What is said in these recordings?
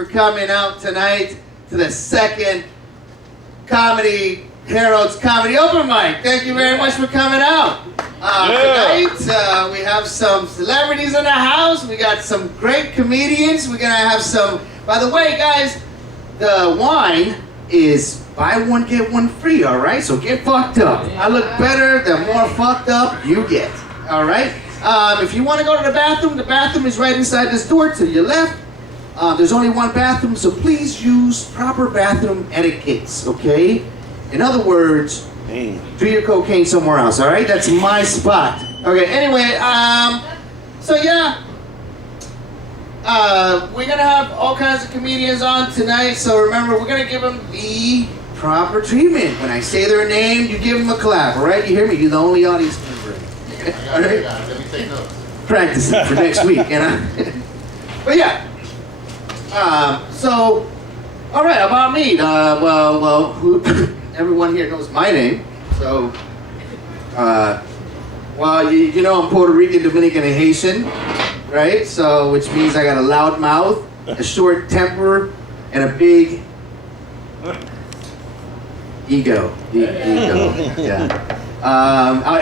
for coming out tonight to the second Harold's Comedy Open Mic. Thank you very much for coming out. Tonight, we have some celebrities in the house. We got some great comedians. We're going to have some... By the way, guys, the wine is buy one, get one free, all right? So get fucked up. I look better the more fucked up you get, all right? If you want to go to the bathroom is right inside this door to your left. There's only one bathroom, so please use proper bathroom etiquettes, okay? In other words, do your cocaine somewhere else, all right? That's my spot. Okay, anyway, so yeah. We're gonna have all kinds of comedians on tonight, so remember, we're gonna give them the proper treatment. When I say their name, you give them a clap, all right? You hear me? You're the only audience member. All right? Let me take notes. Practice it for next week, you know? But yeah. So, all right, about me. Everyone here knows my name. So, you know I'm Puerto Rican, Dominican, and Haitian, right? So, which means I got a loud mouth, a short temper, and a big ego. Yeah.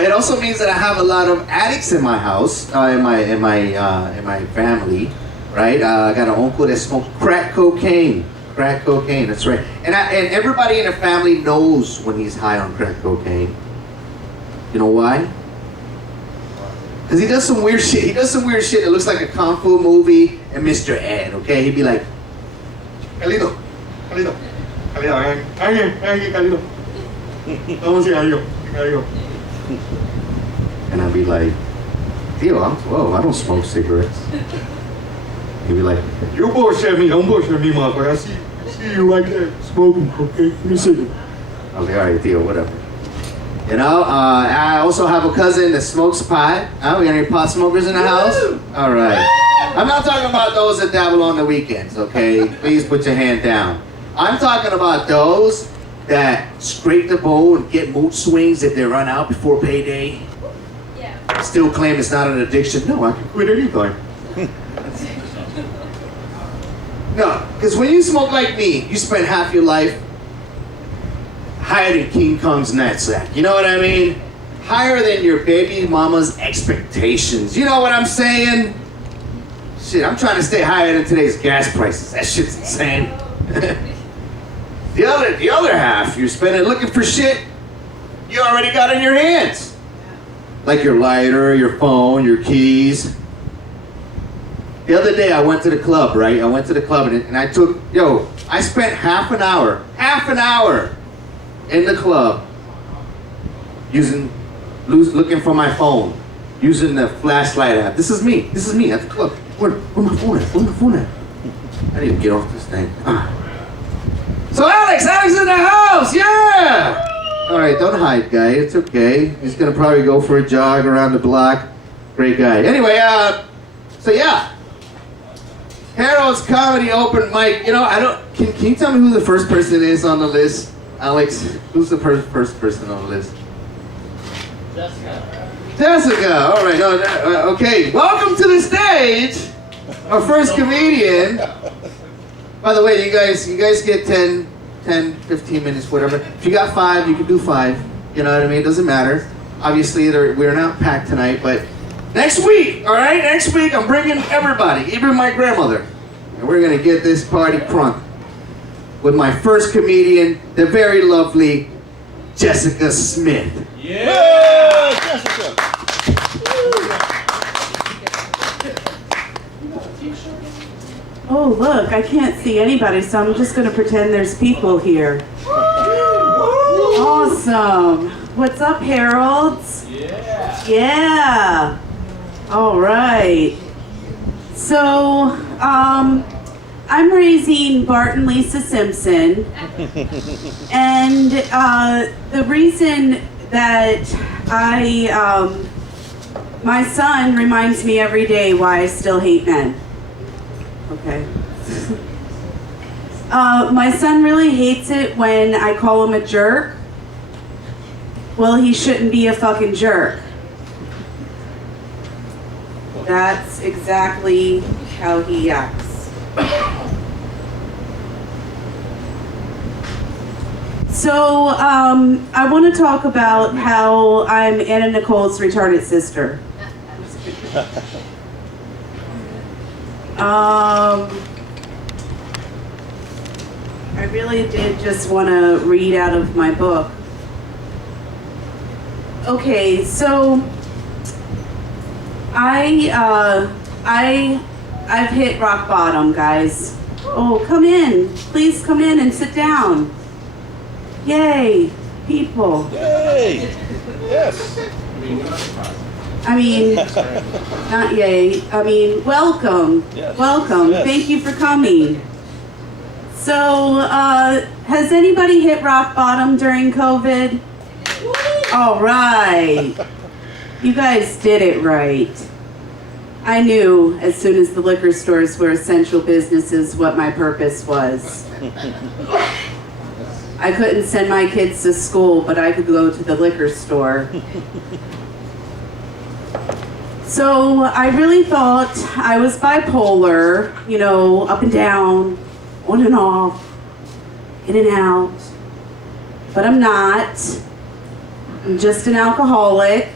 It also means that I have a lot of addicts in my house, in my family, right? I got an uncle that smoked crack cocaine. Crack cocaine, that's right. And everybody in the family knows when he's high on crack cocaine. You know why? Because he does some weird shit. He does some weird shit that looks like a Kung Fu movie and Mr. Ed, okay? He'd be like, Calito. And I'd be like, Theo, I don't smoke cigarettes. He'd be like, You bullshit me, don't bullshit me, motherfucker. I see you right there smoking, okay? Let me see you. I was like, all right, Theo, whatever. You know, I also have a cousin that smokes pot. We got any pot smokers in the house? All right. I'm not talking about those that dabble on the weekends, okay? Please put your hand down. I'm talking about those that scrape the bowl and get mood swings if they run out before payday. Yeah. Still claim it's not an addiction. No, I can quit anytime. No, because when you smoke like me, you spend half your life higher than King Kong's nutsack. You know what I mean? Higher than your baby mama's expectations. You know what I'm saying? Shit, I'm trying to stay higher than today's gas prices. That shit's insane. The other half, you're spending looking for shit you already got in your hands. Like your lighter, your phone, your keys. The other day I went to the club, right? I went to the club and I spent half an hour in the club looking for my phone, using the flashlight app. This is me at the club. Where my phone at? I need to get off this thing. So Alex in the house, yeah! All right, don't hide, guy, it's okay. He's gonna probably go for a jog around the block. Great guy. Anyway, so yeah. Harold's Comedy Open Mic. You know, can you tell me who the first person is on the list? Alex, who's the first person on the list? Jessica, all right. Okay, welcome to the stage. Our first comedian. By the way, you guys get 10, 15 minutes, whatever. If you got 5, you can do 5. You know what I mean? It doesn't matter. Obviously, we're not packed tonight, but next week, all right? Next week, I'm bringing everybody, even my grandmother. And we're going to get this party crunk with my first comedian, the very lovely Jessica Smith. Yeah, Jessica. Oh, look, I can't see anybody, so I'm just going to pretend there's people here. Awesome. What's up, Harold? Yeah. All right. So, I'm raising Bart and Lisa Simpson. And the reason that my son reminds me every day why I still hate men. Okay. My son really hates it when I call him a jerk. Well, he shouldn't be a fucking jerk. That's exactly how he acts. So, I want to talk about how I'm Anna Nicole's retarded sister. I really did just want to read out of my book. Okay, so I've hit rock bottom, guys. Oh, come in. Please come in and sit down. Yay, people. Yay! Yes. I mean, not yay. I mean, welcome. Yes. Welcome. Yes. Thank you for coming. So, has anybody hit rock bottom during COVID? All right. You guys did it right. I knew as soon as the liquor stores were essential businesses what my purpose was. I couldn't send my kids to school, but I could go to the liquor store. So I really thought I was bipolar, you know, up and down, on and off, in and out. But I'm not. I'm just an alcoholic.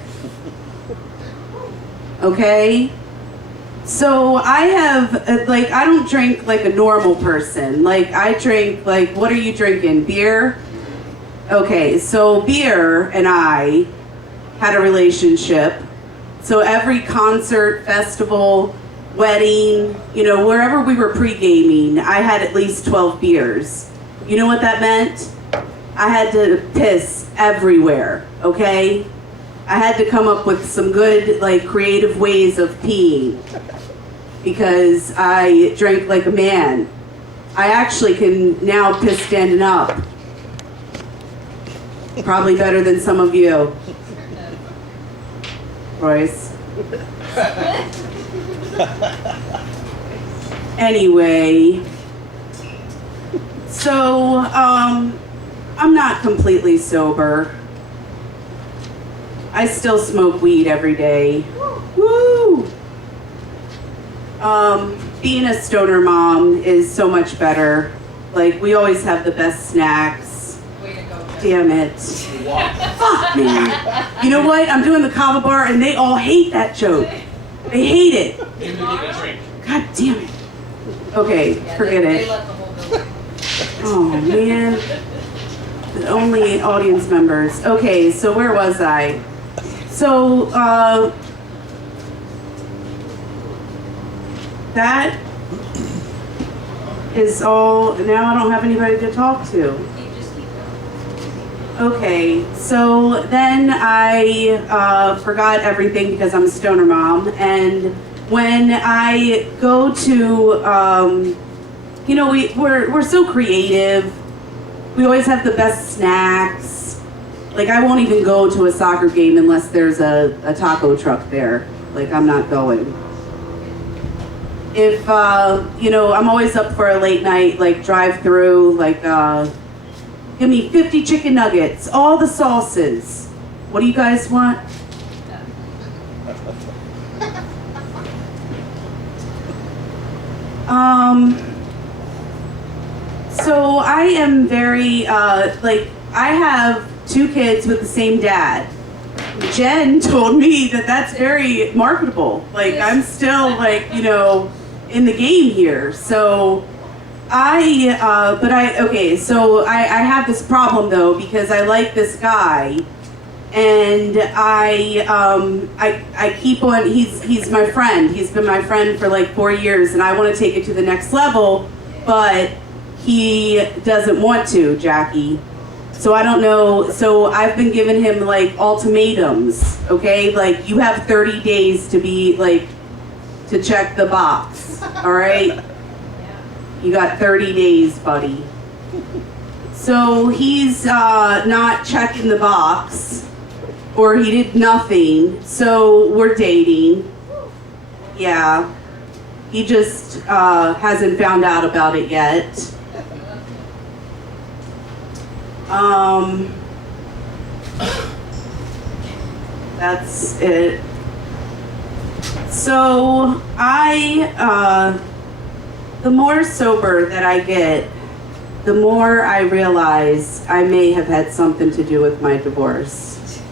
Okay? So I have, I don't drink like a normal person. Like, I drink, what are you drinking? Beer? Okay, so beer and I had a relationship. So every concert, festival, wedding, you know, wherever we were pre-gaming, I had at least 12 beers. You know what that meant? I had to piss everywhere, okay? I had to come up with some good, creative ways of peeing because I drank like a man. I actually can now piss standing up. Probably better than some of you. Royce. Anyway, so I'm not completely sober. I still smoke weed every day. Woo! Being a stoner mom is so much better. Like, we always have the best snacks. Way to go, Jen. Damn it. Fuck, man. You know what? I'm doing the kava bar and they all hate that joke. They hate it. God damn it. Okay, Yeah, forget they it. let the whole building. Oh, man. Only audience members. Okay, so where was I? So, that is all. Now I don't have anybody to talk to. You just keep going. Okay, so then I forgot everything because I'm a stoner mom, and when I go to, you know, we're so creative. We always have the best snacks. Like, I won't even go to a soccer game unless there's a taco truck there. Like, I'm not going. If, you know, I'm always up for a late night, drive-through, give me 50 chicken nuggets, all the sauces. What do you guys want? So I am very, I have 2 kids with the same dad. Jen told me that that's very marketable. Like, I'm still, you know, in the game here. So so I have this problem though, because I like this guy, and I keep on, he's my friend. He's been my friend for 4 years, and I want to take it to the next level, but he doesn't want to, Jackie. So I don't know, so I've been giving him ultimatums, okay? You have 30 days to be to check the box, all right? You got 30 days, buddy. So he's not checking the box, or he did nothing, so we're dating. Yeah. He just hasn't found out about it yet. That's it. So the more sober that I get, the more I realize I may have had something to do with my divorce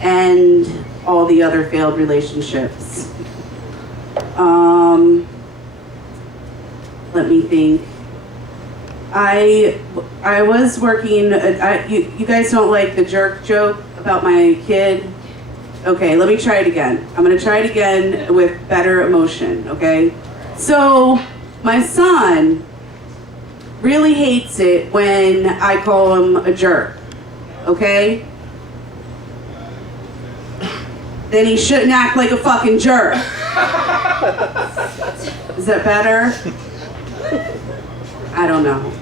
and all the other failed relationships. Let me think. I was working, you guys don't like the jerk joke about my kid? Okay, let me try it again. I'm gonna try it again with better emotion, okay? So, my son really hates it when I call him a jerk, okay? Then he shouldn't act like a fucking jerk. Is that better? I don't know.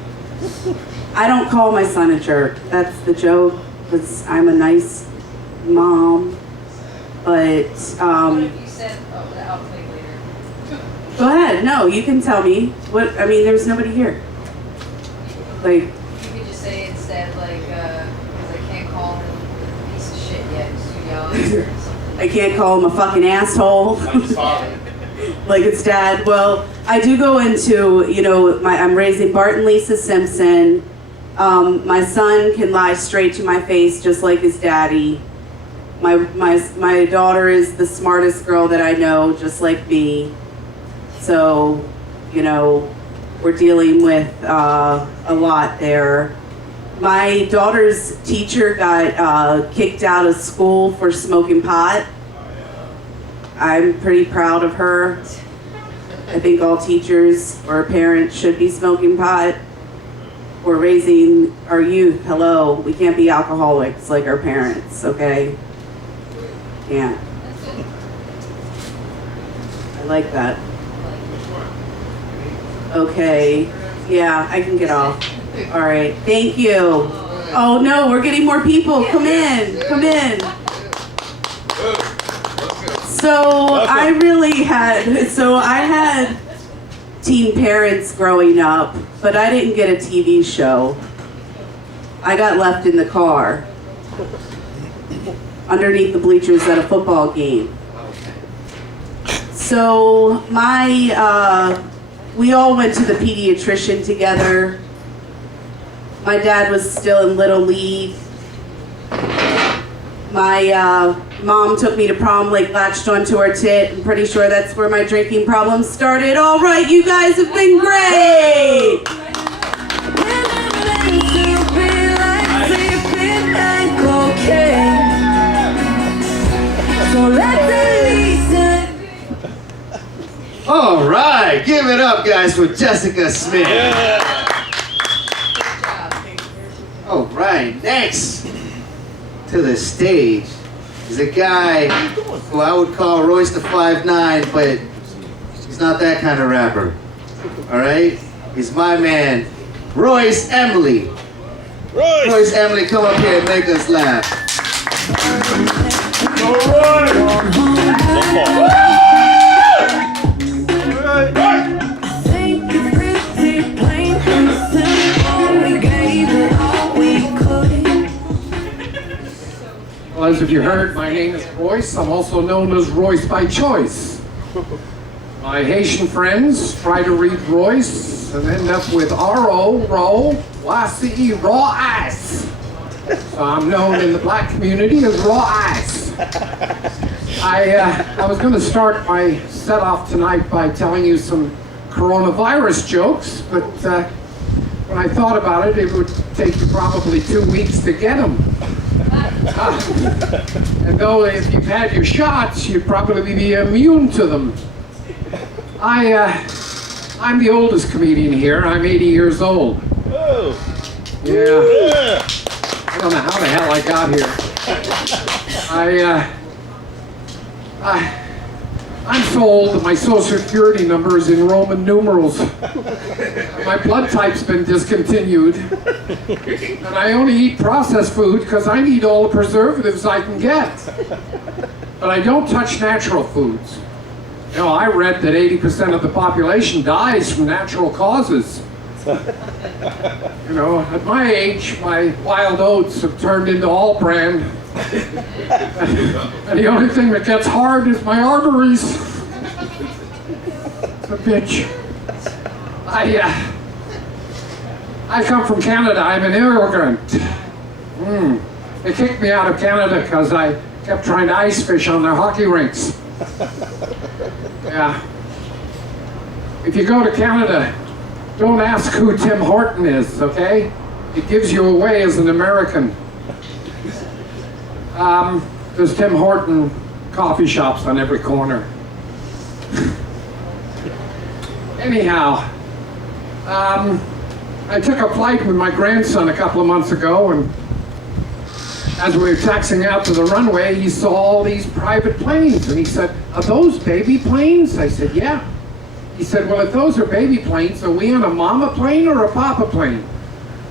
I don't call my son a jerk. That's the joke, because I'm a nice mom. But, What if you said, I'll play later. go ahead. No, you can tell me. There's nobody here. Like, You could just say instead, like, because I can't call him a piece of shit yet, it's too young or something. I can't call him a fucking asshole. Like it's dad. Well, I do go into, I'm raising Bart and Lisa Simpson. My son can lie straight to my face just like his daddy. My daughter is the smartest girl that I know, just like me. So, we're dealing with a lot there. My daughter's teacher got kicked out of school for smoking pot. I'm pretty proud of her. I think all teachers or parents should be smoking pot. We're raising our youth. Hello, we can't be alcoholics like our parents, okay? Yeah. I like that. Okay. Yeah, I can get off. All right. Thank you. Oh no, we're getting more people. Come in. Come in. So I had teen parents growing up, but I didn't get a TV show. I got left in the car underneath the bleachers at a football game. So we all went to the pediatrician together. My dad was still in Little League. My mom took me to prom, like latched onto her tit. I'm pretty sure that's where my drinking problem started. All right, you guys have been great. All right, give it up, guys, for Jessica Smith. All right, next to the stage is a guy who I would call Royce the 5'9", but he's not that kind of rapper. All right, he's my man, Royce Emily. Royce Emily, come up here and make us laugh. All right. Well, as if you heard, my name is Royce. I'm also known as Royce by choice. My Haitian friends try to read Royce and end up with R-O, ro, Y-C-E, raw ice. So I'm known in the black community as raw ice. I was going to start my set off tonight by telling you some coronavirus jokes, but when I thought about it, it would take you probably 2 weeks to get them. And though if you've had your shots, you'd probably be immune to them. I'm the oldest comedian here. I'm 80 years old. Oh. Yeah. I don't know how the hell I got here. I'm so old that my social security number is in Roman numerals. My blood type's been discontinued. And I only eat processed food because I need all the preservatives I can get. But I don't touch natural foods. I read that 80% of the population dies from natural causes. At my age, my wild oats have turned into all brand. And the only thing that gets hard is my arteries. It's a bitch. I come from Canada. I'm an immigrant. They kicked me out of Canada because I kept trying to ice fish on their hockey rinks. Yeah. If you go to Canada, don't ask who Tim Horton is, okay? It gives you away as an American. There's Tim Horton coffee shops on every corner. Anyhow, I took a flight with my grandson a couple of months ago, and as we were taxiing out to the runway, he saw all these private planes, and he said, "Are those baby planes?" I said, "Yeah." He said, "Well, if those are baby planes, are we on a mama plane or a papa plane?"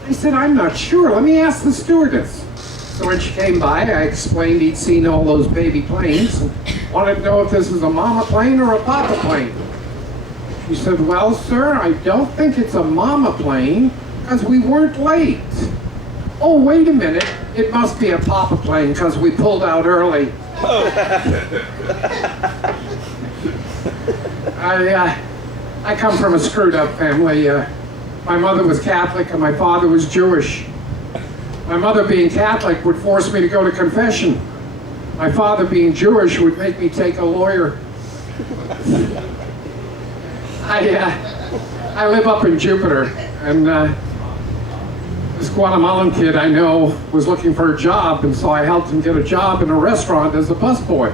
I said, "I'm not sure. Let me ask the stewardess." So when she came by, I explained he'd seen all those baby planes and wanted to know if this was a mama plane or a papa plane. She said, "Well, sir, I don't think it's a mama plane because we weren't late." "Oh, wait a minute. It must be a papa plane because we pulled out early." I come from a screwed up family. My mother was Catholic and my father was Jewish. My mother being Catholic would force me to go to confession. My father being Jewish would make me take a lawyer. I live up in Jupiter, and this Guatemalan kid I know was looking for a job, and so I helped him get a job in a restaurant as a busboy.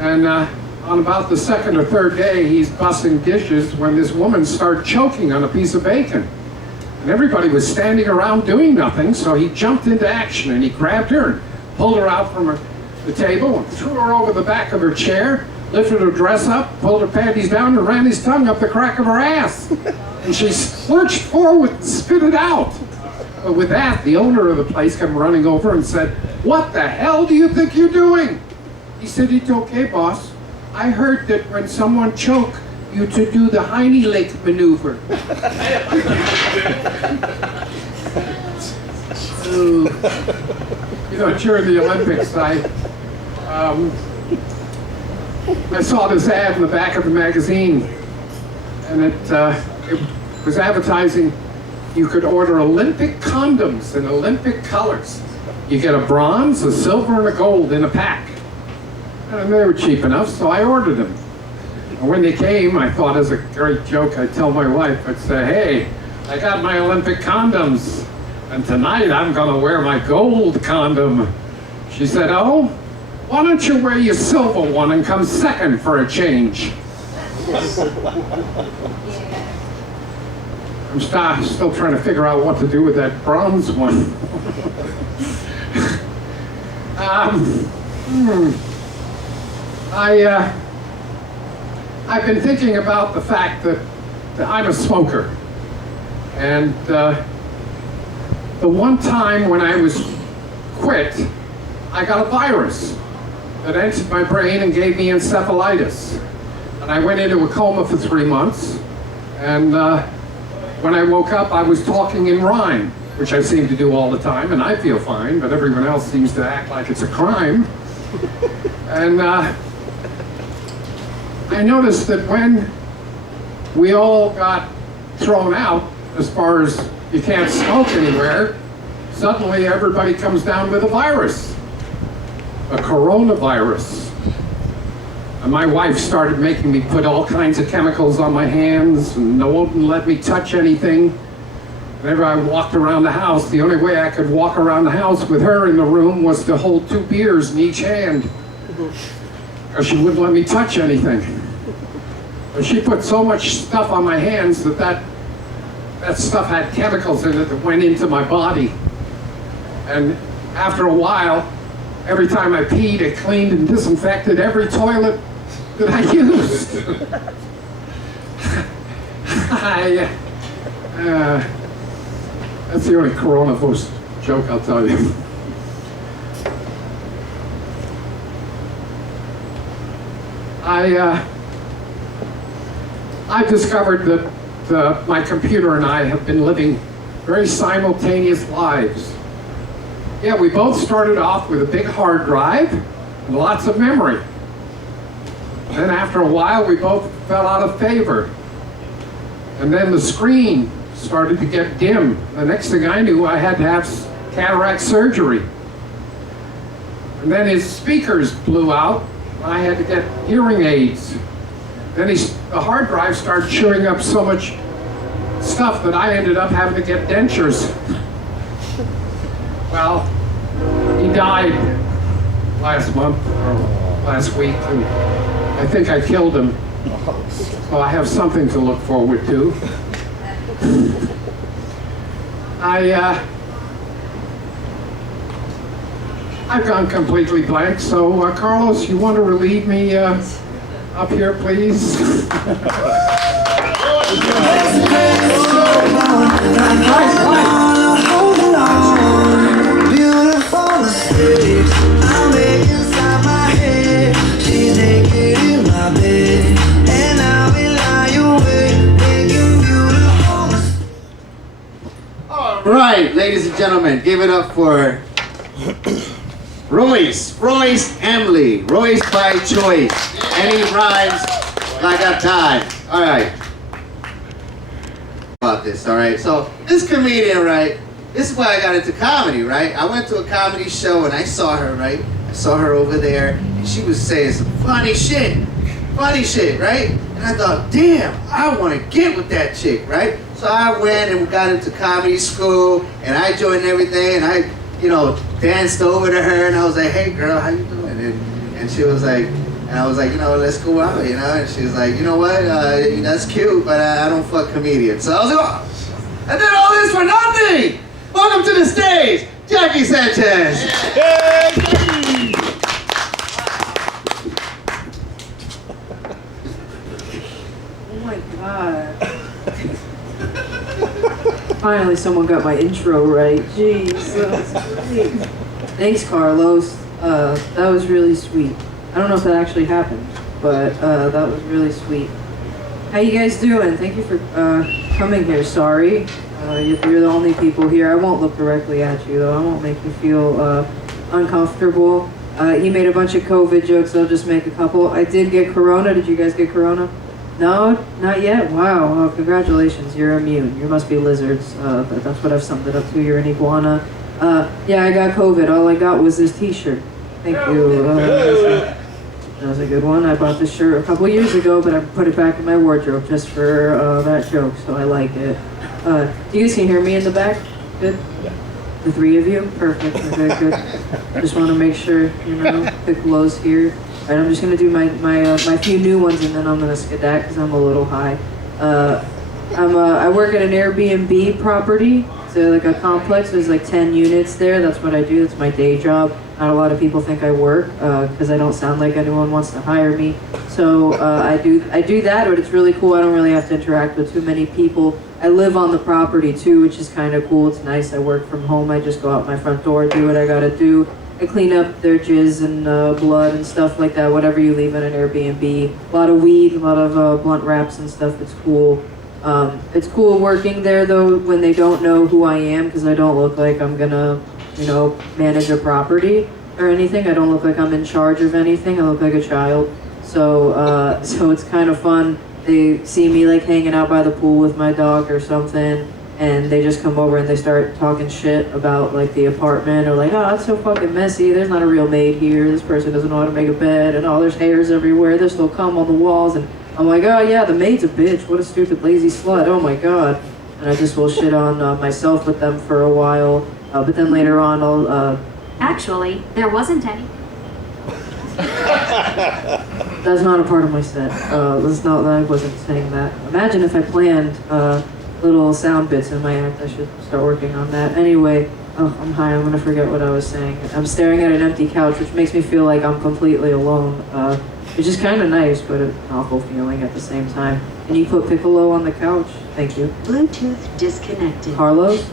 And on about the second or third day, he's bussing dishes when this woman started choking on a piece of bacon. And everybody was standing around doing nothing, so he jumped into action and he grabbed her and pulled her out from the table and threw her over the back of her chair, lifted her dress up, pulled her panties down, and ran his tongue up the crack of her ass. And she lurched forward and spit it out. But with that, the owner of the place came running over and said, "What the hell do you think you're doing?" He said, "It's okay, boss. I heard that when someone choked, you to do the Heine Lake maneuver." You know, during the Olympics, I saw this ad in the back of the magazine, and it was advertising you could order Olympic condoms in Olympic colors. You get a bronze, a silver, and a gold in a pack. And they were cheap enough, so I ordered them. And when they came, I thought as a great joke, I'd tell my wife, I'd say, "Hey, I got my Olympic condoms, and tonight I'm gonna wear my gold condom." She said, "Oh, why don't you wear your silver one and come second for a change?" I'm still trying to figure out what to do with that bronze one. I've been thinking about the fact that I'm a smoker. And the one time when I was quit, I got a virus that entered my brain and gave me encephalitis. And I went into a coma for 3 months. And when I woke up, I was talking in rhyme, which I seem to do all the time, and I feel fine, but everyone else seems to act like it's a crime. And I noticed that when we all got thrown out, as far as you can't smoke anywhere, suddenly everybody comes down with a virus, a coronavirus. And my wife started making me put all kinds of chemicals on my hands, and no one would let me touch anything. Whenever I walked around the house, the only way I could walk around the house with her in the room was to hold 2 beers in each hand, because she wouldn't let me touch anything. But she put so much stuff on my hands that stuff had chemicals in it that went into my body. And after a while, every time I peed, it cleaned and disinfected every toilet that I used. That's the only coronavirus joke I'll tell you. I discovered that my computer and I have been living very simultaneous lives. Yeah, we both started off with a big hard drive and lots of memory. Then after a while, we both fell out of favor. And then the screen started to get dim. The next thing I knew, I had to have cataract surgery. And then his speakers blew out. I had to get hearing aids. Then the hard drive started chewing up so much stuff that I ended up having to get dentures. Well, he died last month, or last week, and I think I killed him. So I have something to look forward to. I've gone completely blank, so Carlos, you want to relieve me up here, please? All right, ladies and gentlemen, give it up for Royce Emily, Royce by choice, and he rhymes like a time. All right. About this, all right. So this comedian, right? This is why I got into comedy, right? I went to a comedy show and I saw her, right? I saw her over there, and she was saying some funny shit, right? And I thought, damn, I want to get with that chick, right? So I went and we got into comedy school, and I joined everything, and I, danced over to her, and I was like, hey girl, how you doing? And she was like, and I was like, let's go out, and she was like, you know what, that's cute, but I don't fuck comedians. So I was like, oh, I did all this for nothing! Welcome to the stage, Jackie Sanchez! Oh my god. Finally someone got my intro right. Jeez, that was great. Thanks, Carlos. That was really sweet. I don't know if that actually happened, but that was really sweet. How you guys doing? Thank you for coming here. Sorry. You're the only people here. I won't look directly at you, though. I won't make you feel uncomfortable. He made a bunch of COVID jokes. I'll just make a couple. I did get corona. Did you guys get corona? No? Not yet? Wow. Well, congratulations. You're immune. You must be lizards. But that's what I've summed it up to. You're an iguana. Yeah, I got COVID. All I got was this t-shirt. Thank you. That was a good one. I bought this shirt a couple years ago, but I put it back in my wardrobe just for that joke, so I like it. You guys can hear me in the back? Good? The three of you? Perfect. Okay, good. Just want to make sure, Piccolo's here. All right, I'm just going to do my few new ones, and then I'm going to skedaddle because I'm a little high. I work at an Airbnb property, so like a complex. There's like 10 units there. That's what I do. That's my day job. Not a lot of people think I work because I don't sound like anyone wants to hire me. So I do that, but it's really cool. I don't really have to interact with too many people. I live on the property too, which is kind of cool. It's nice. I work from home. I just go out my front door, do what I gotta do. I clean up their jizz and blood and stuff like that, whatever you leave in an Airbnb. A lot of weed, a lot of blunt wraps and stuff. It's cool. It's cool working there though when they don't know who I am, because I don't look like I'm gonna manage a property or anything. I don't look like I'm in charge of anything. I look like a child. So so it's kind of fun. They see me like hanging out by the pool with my dog or something, and they just come over and they start talking shit about like the apartment, or like, oh, it's so fucking messy. There's not a real maid here. This person doesn't know how to make a bed, and oh, there's hairs everywhere. There's still cum on the walls, and I'm like, oh yeah, the maid's a bitch. What a stupid lazy slut. Oh my god. And I just will shit on myself with them for a while. But then later on, I'll... Actually, there wasn't any. That's not a part of my set. That's not that I wasn't saying that. Imagine if I planned little sound bits in my act. I should start working on that. Anyway, oh, I'm high. I'm going to forget what I was saying. I'm staring at an empty couch, which makes me feel like I'm completely alone. Which is kind of nice, but an awful feeling at the same time. Can you put Piccolo on the couch? Thank you. Bluetooth disconnected. Carlos?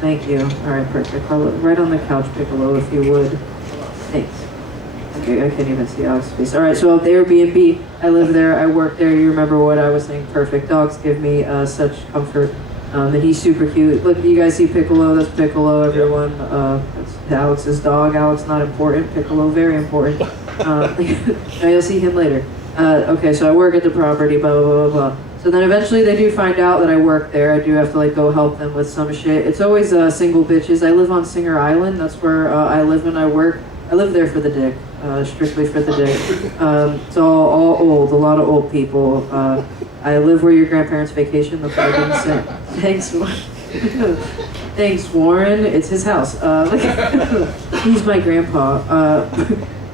Thank you. All right, perfect. Carlos, right on the couch, Piccolo, if you would. Thanks. Okay, I can't even see Alex's face. All right, so at the Airbnb, I live there, I work there. You remember what I was saying? Perfect. Dogs give me such comfort. And he's super cute. Look, you guys see Piccolo? That's Piccolo, everyone. That's Alex's dog. Alex, not important. Piccolo, very important. You'll see him later. Okay, so I work at the property, blah, blah, blah, blah. So then eventually they do find out that I work there. I do have to like go help them with some shit. It's always single bitches. I live on Singer Island. That's where I live and I work. I live there for the dick, strictly for the dick. It's all old, a lot of old people. I live where your grandparents vacation. That's what I didn't say. Thanks, thanks, Warren. It's his house. He's my grandpa.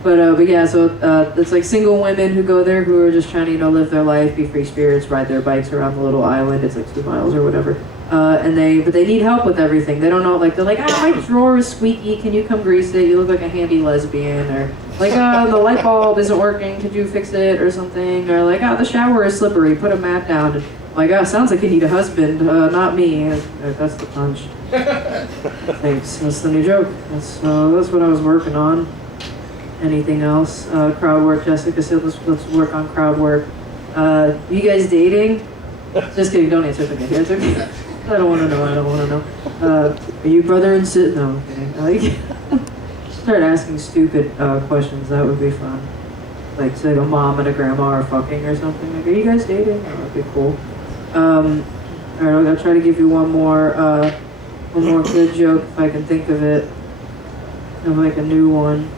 But yeah, so it's like single women who go there who are just trying to, live their life, be free spirits, ride their bikes around the little island. It's like 2 miles or whatever. But they need help with everything. They don't know, they're like, my drawer is squeaky. Can you come grease it? You look like a handy lesbian. Or like, the light bulb isn't working. Could you fix it or something? Or like, the shower is slippery. Put a mat down. And like, sounds like you need a husband. Not me. That's the punch. Thanks. That's the new joke. That's what I was working on. Anything else? Crowd work. Jessica said let's work on crowd work. You guys dating? Just kidding. Don't answer. It's okay. Answer. I don't want to know. Are you brother and sister? No, I'm kidding. Start asking stupid questions. That would be fun. Like say a mom and a grandma are fucking or something. Like, are you guys dating? That would be cool. All right, I'll try to give you one more good joke if I can think of it. Of like a new one.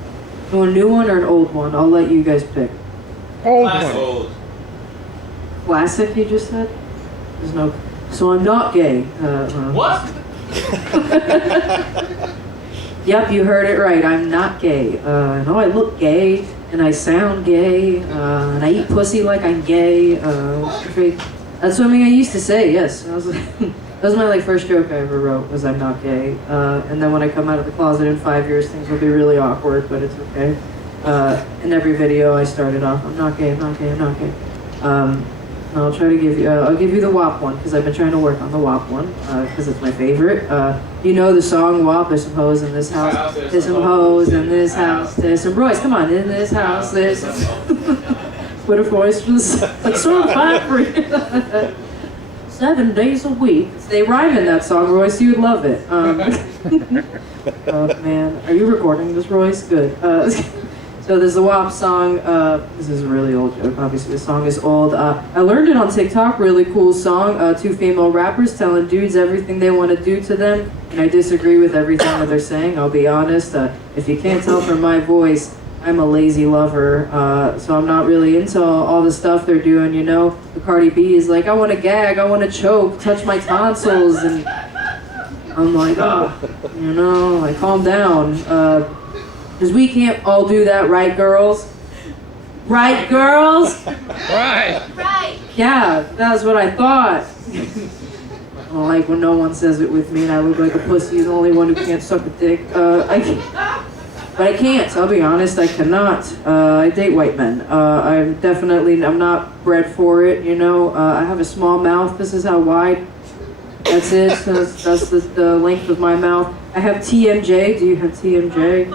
You want a new one or an old one? I'll let you guys pick. Old one. Classic, you just said? There's no. So I'm not gay. What? Yep, you heard it right. I'm not gay. I know I look gay and I sound gay and I eat pussy like I'm gay. That's something I used to say. Yes, that was my first joke I ever wrote. Was I'm not gay. And then when I come out of the closet in 5 years, things will be really awkward, but it's okay. In every video, I started off, I'm not gay. I'm not gay. I'm not gay. I'll try to give you. I'll give you the WAP one because I've been trying to work on the WAP one because it's my favorite. You know the song WAP. There's some hoes in this house. There's some hoes in this house. There's some boys. Come on, in this house. There's some. What a voice was like so vibrant. 7 days a week. They rhyme in that song, Royce. You'd love it. Oh man, are you recording this, Royce? Good. So there's a WAP song. This is a really old joke. Obviously, the song is old. I learned it on TikTok. Really cool song. 2 female rappers telling dudes everything they want to do to them, and I disagree with everything that they're saying. I'll be honest. If you can't tell from my voice, I'm a lazy lover. So I'm not really into all the stuff they're doing. The Cardi B is like, I want to gag, I want to choke, touch my tonsils, and I'm like, like calm down. Because we can't all do that, right, girls? Right, girls? Right. Right. Yeah, that's what I thought. I don't like when no one says it with me and I look like a pussy, the only one who can't suck a dick. But I can't, I'll be honest, I cannot. I date white men. I'm not bred for it, I have a small mouth, this is how wide. That's it, that's the length of my mouth. I have TMJ, do you have TMJ?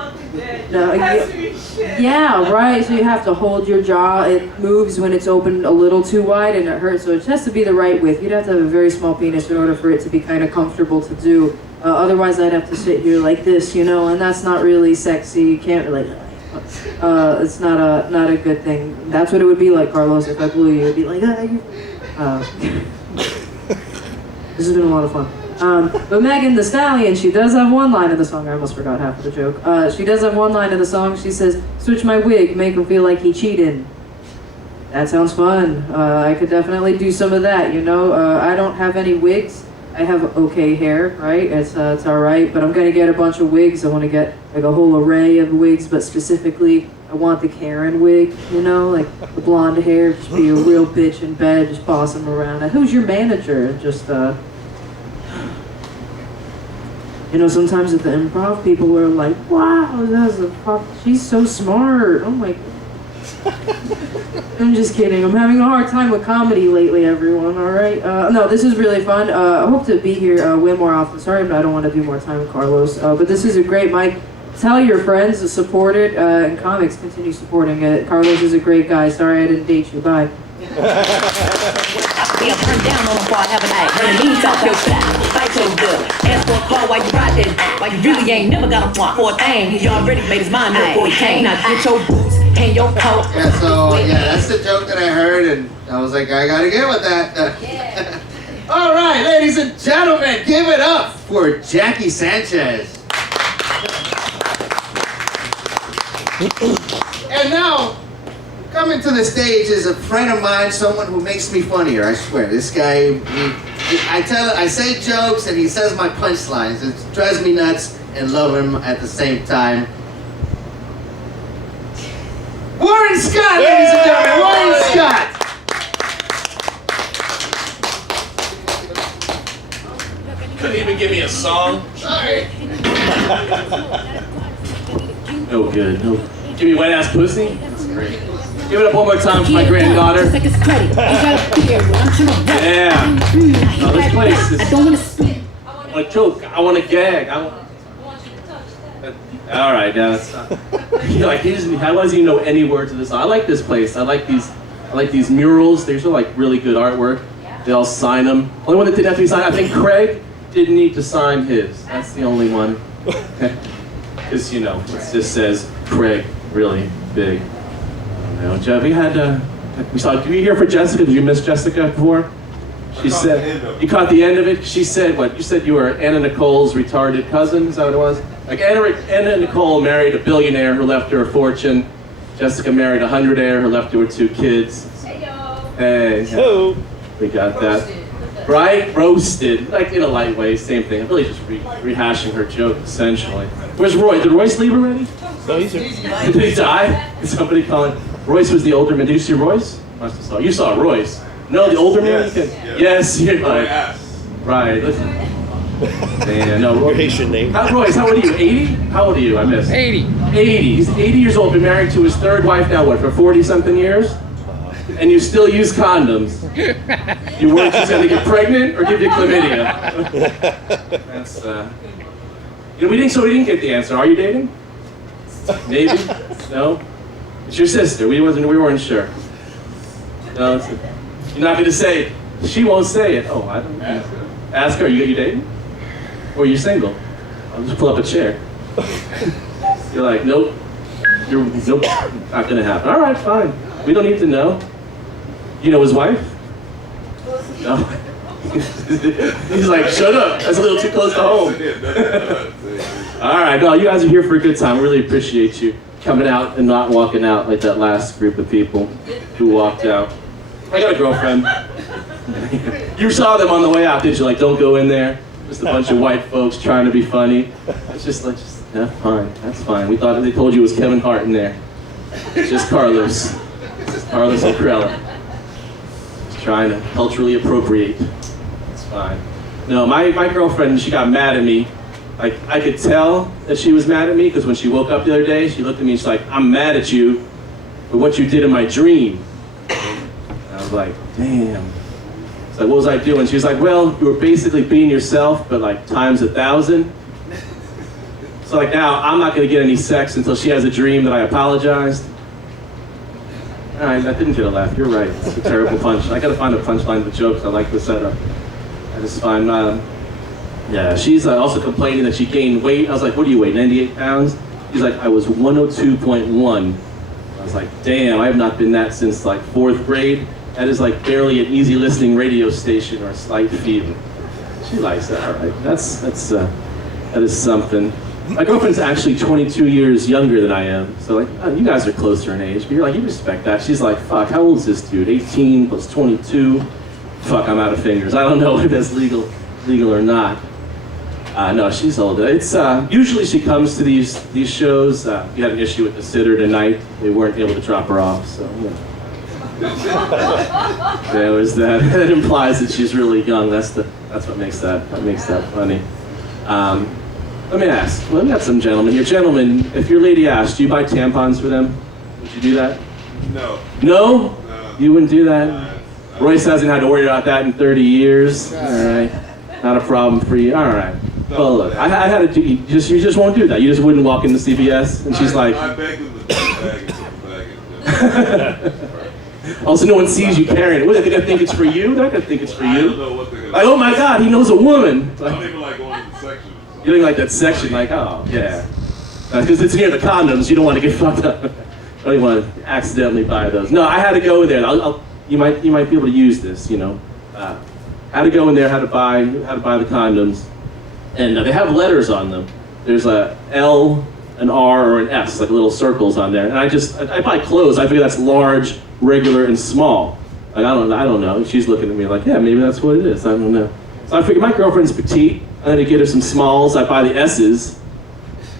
No, yeah, right, so you have to hold your jaw. It moves when it's open a little too wide and it hurts, so it has to be the right width. You'd have to have a very small penis in order for it to be kind of comfortable to do. Otherwise I'd have to sit here like this, and that's not really sexy. You can't really, it's not a good thing. That's what it would be like, Carlos, if I blew you. It'd be like, This has been a lot of fun. But Megan Thee Stallion, she does have one line in the song. I almost forgot half of the joke. She does have one line in the song. She says, switch my wig, make him feel like he cheated. That sounds fun. I could definitely do some of that, I don't have any wigs. I have okay hair, right? It's alright, but I'm gonna get a bunch of wigs. I want to get like a whole array of wigs, but specifically, I want the Karen wig, like the blonde hair, just be a real bitch in bed, just boss him around. Who's your manager? Just, sometimes at the improv, people are like, wow, she's so smart. I'm like, I'm just kidding. I'm having a hard time with comedy lately, everyone, all right? No, this is really fun. I hope to be here way more often. Sorry, I don't want to do more time with Carlos. But this is a great mic. Tell your friends to support it, and comics continue supporting it. Carlos is a great guy. Sorry I didn't date you. Bye. Yeah, turn down on them before I have a night. When the knees off your style, fight so good. Ask for a call while you ride that. While you really ain't never got a flop for a thing. He already made his mind up before he came. Now get your boots and your coat. Yeah, so yeah, that's the joke that I heard, and I was like, I gotta get with that. All right, ladies and gentlemen, give it up for Jackie Sanchez. And now, coming to the stage is a friend of mine, someone who makes me funnier. I swear, this guy. I say jokes, and he says my punchlines. It drives me nuts and love him at the same time. Warren Scott, ladies and gentlemen, Warren Scott. Couldn't even give me a song. Sorry. No good. No. Give me wet ass pussy. That's great. Give it up one more time for my granddaughter. Yeah. No, this place is. I want to choke. I want to gag. All right, now that's not. Like how does he know any words of this song? I like this place. I like these murals. They're so like really good artwork. They all sign them. Only one that didn't have to be signed. I think Craig didn't need to sign his. That's the only one. Because it just says Craig really big. Jeff, we saw. Did you hear for Jessica? Did you miss Jessica before? She said you caught the end of it. She said what? You said you were Anna Nicole's retarded cousin. Is that what it was? Like Anna Nicole married a billionaire who left her a fortune. Jessica married a hundredaire who left her 2 kids. Hey. Hello. We got that. Right? Roasted. Like in a light way. Same thing. I'm really just rehashing her joke essentially. Where's Roy? Did Royce leave already? No, he's here. Did he die? Did somebody call him? Royce was the older man. Did you see Royce? Must have saw. You saw Royce. No, the older man? Yes, you're like, right. Man, no, Royce. Haitian name. Royce, how old are you? 80? How old are you? I missed. 80. 80. He's 80 years old, been married to his 3rd wife now, what, for 40-something years? And you still use condoms. You worried she's going to get pregnant or give you chlamydia? That's, we didn't get the answer. Are you dating? Maybe? No? It's your sister. We weren't sure. No, you're not going to say, she won't say it. Oh, I don't know. Ask her, you dating? Or you single? I'll just pull up a chair. You're like, nope. Nope, not going to happen. All right, fine. We don't need to know. You know his wife? No. He's like, shut up. That's a little too close to home. All right, no, you guys are here for a good time. I really appreciate you coming out and not walking out like that last group of people who walked out. I got a girlfriend. You saw them on the way out, did you? Like, don't go in there. Just a bunch of white folks trying to be funny. It's just like, that's fine. That's fine. We thought they told you it was Kevin Hart in there. It's just Carlos. Carlos and Krella. Just trying to culturally appropriate. It's fine. No, my girlfriend, she got mad at me. Like, I could tell that she was mad at me because when she woke up the other day, she looked at me and she's like, I'm mad at you for what you did in my dream. And I was like, damn. So what was I doing? She was like, well, you were basically being yourself, but like times 1,000. So like now, I'm not gonna get any sex until she has a dream that I apologized. All right, that didn't get a laugh. You're right. It's a terrible punch. I gotta find a punchline of the jokes. I like the setup. I just find, yeah, she's also complaining that she gained weight. I was like, what do you weigh, 98 pounds? She's like, I was 102.1. I was like, damn, I have not been that since like 4th grade. That is like barely an easy listening radio station or a slight fever. She likes that, all right. That is something. My girlfriend's actually 22 years younger than I am. So like, you guys are closer in age, but you're like, you respect that. She's like, fuck, how old is this dude? 18 plus 22? Fuck, I'm out of fingers. I don't know if that's legal or not. No, she's older. It's usually she comes to these shows. We had an issue with the sitter tonight. They weren't able to drop her off, so yeah. There was that. That implies that she's really young. That's what makes that funny. Let me ask. Well, we got some gentlemen here. Gentlemen, if your lady asked, do you buy tampons for them? Would you do that? No. No? You wouldn't do that? Royce hasn't had to worry about that in 30 years. All right. Not a problem for you. All right. Well, look, I had to do. You just won't do that. You just wouldn't walk into CBS, and she's like. I beg them to bag it. Also, no one sees you carrying it. What, they're gonna think it's for you? They're not gonna think it's for I you. don't know what they're gonna Like, oh my God, he knows a woman. I don't even like going to the section. You don't like that section, like, oh yeah, because it's near the condoms. You don't want to get fucked up. I don't even want to accidentally buy those. No, I had to go in there. You might be able to use this, you know. Had to go in there, had to buy the condoms, and they have letters on them. There's a L, an R, or an S, like little circles on there. And I buy clothes. I figure that's large, regular, and small. Like I don't know. She's looking at me like, yeah, maybe that's what it is. I don't know. So I figured my girlfriend's petite. I'm gonna get her some smalls. I buy the S's,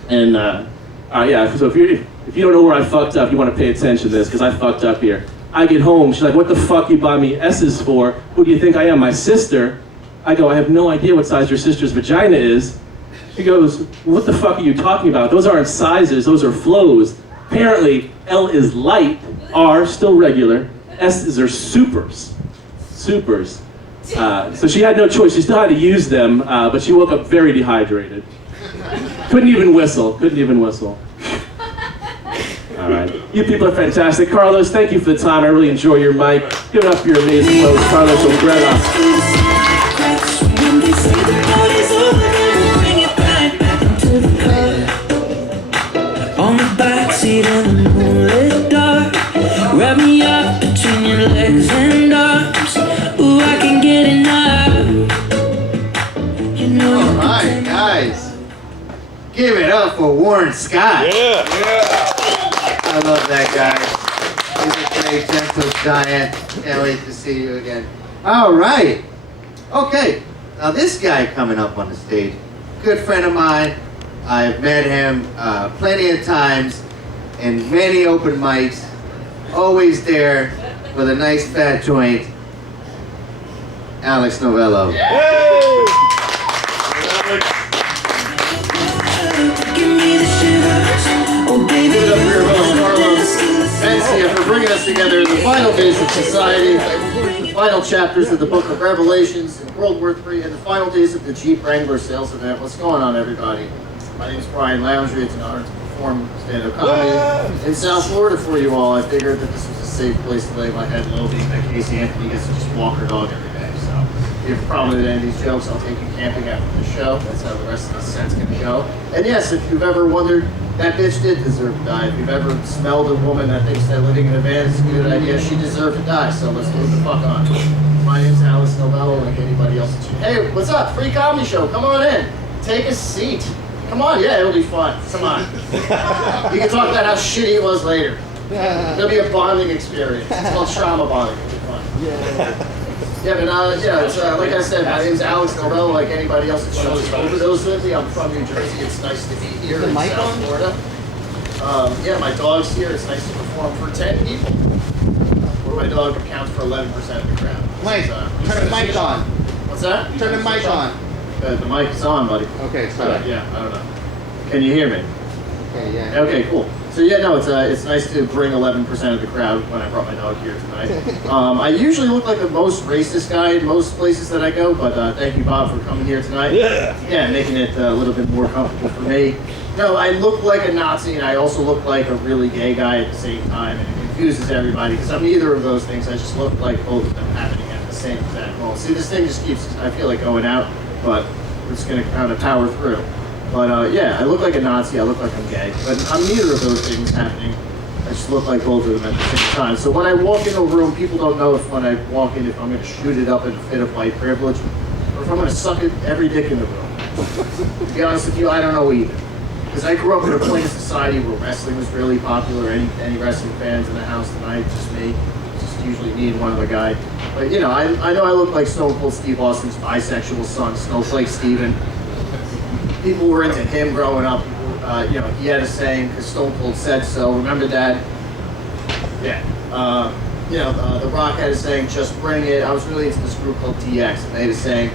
and yeah. So if you don't know where I fucked up, you want to pay attention to this because I fucked up here. I get home. She's like, what the fuck you buy me S's for? Who do you think I am? My sister? I go, I have no idea what size your sister's vagina is. She goes, what the fuck are you talking about? Those aren't sizes, those are flows. Apparently, L is light, R still regular, S's are supers. Supers. So she had no choice, she still had to use them, but she woke up very dehydrated. Couldn't even whistle. All right, you people are fantastic. Carlos, thank you for the time, I really enjoy your mic. Give it up for your amazing host, Carlos Obrera. On the backseat in the moonlit dark, wrap me up between your legs and arms. Ooh, I can get enough. You know. All right, guys, give it up for Warren Scott. Yeah. I love that guy. He's a great, gentle giant. Can't wait to see you again. All right. Okay. Now this guy coming up on the stage, good friend of mine. I've met him plenty of times in many open mics. Always there with a nice fat joint. Alex Novello. Give it up for your host, Carlos Mencia, for bringing us together in the final days of society, the final chapters of the book of Revelations in World War III, and the final days of the Jeep Wrangler sales event. What's going on, everybody? My name is Brian Loundry. It's an honor to perform stand-up comedy in South Florida for you all. I figured that this was a safe place to lay my head low, being that Casey Anthony gets to just walk her dog every day. So if you have a problem with any of these jokes, I'll take you camping after the show. That's how the rest of the set's going to go. And yes, if you've ever wondered, that bitch did deserve to die. If you've ever smelled a woman that thinks that living in a van is a good idea, she deserved to die. So let's move the fuck on. My name's Alex Novello, like anybody else. Hey, what's up? Free comedy show. Come on in. Take a seat. Come on, yeah, it'll be fun. Come on. You can talk about how shitty it was later. It'll be a bonding experience. It's called trauma bonding. It'll be fun. Yeah, but yeah, it's, like I said, my name's Alex Novello, like anybody else that shows overdose with me. I'm from New Jersey. It's nice to be here in South Florida. Yeah, my dog's here. It's nice to perform for 10 people. Where my dog accounts for 11% of the crowd. Mike, turn the mic on. What's that? Turn the mic on. The mic is on, buddy. Okay, sorry. Yeah, I don't know. Can you hear me? Okay, yeah. Okay, cool. So yeah, no, it's nice to bring 11% of the crowd when I brought my dog here tonight. I usually look like the most racist guy in most places that I go, but thank you, Bob, for coming here tonight. Yeah, making it a little bit more comfortable for me. No, I look like a Nazi, and I also look like a really gay guy at the same time, and it confuses everybody, because I'm neither of those things. I just look like both of them happening at the same exact moment. See, this thing just keeps, I feel like, going out, but we're just going to kind of power through. But yeah, I look like a Nazi, I look like I'm gay, but I'm neither of those things happening. I just look like both of them at the same time. So when I walk in a room, people don't know if when I walk in, if I'm going to shoot it up in a fit of white privilege, or if I'm going to suck it every dick in the room. To be honest with you, I don't know either. Because I grew up in a point of society where wrestling was really popular. Any wrestling fans in the house tonight? Just me. Just usually me and one other guy. But you know I know I look like Stone Cold Steve Austin's bisexual son, Snowflake Steven. People were into him growing up. You know, he had a saying, because Stone Cold said so. Remember that? Yeah. You know, The Rock had a saying, just bring it. I was really into this group called DX, and they had a saying,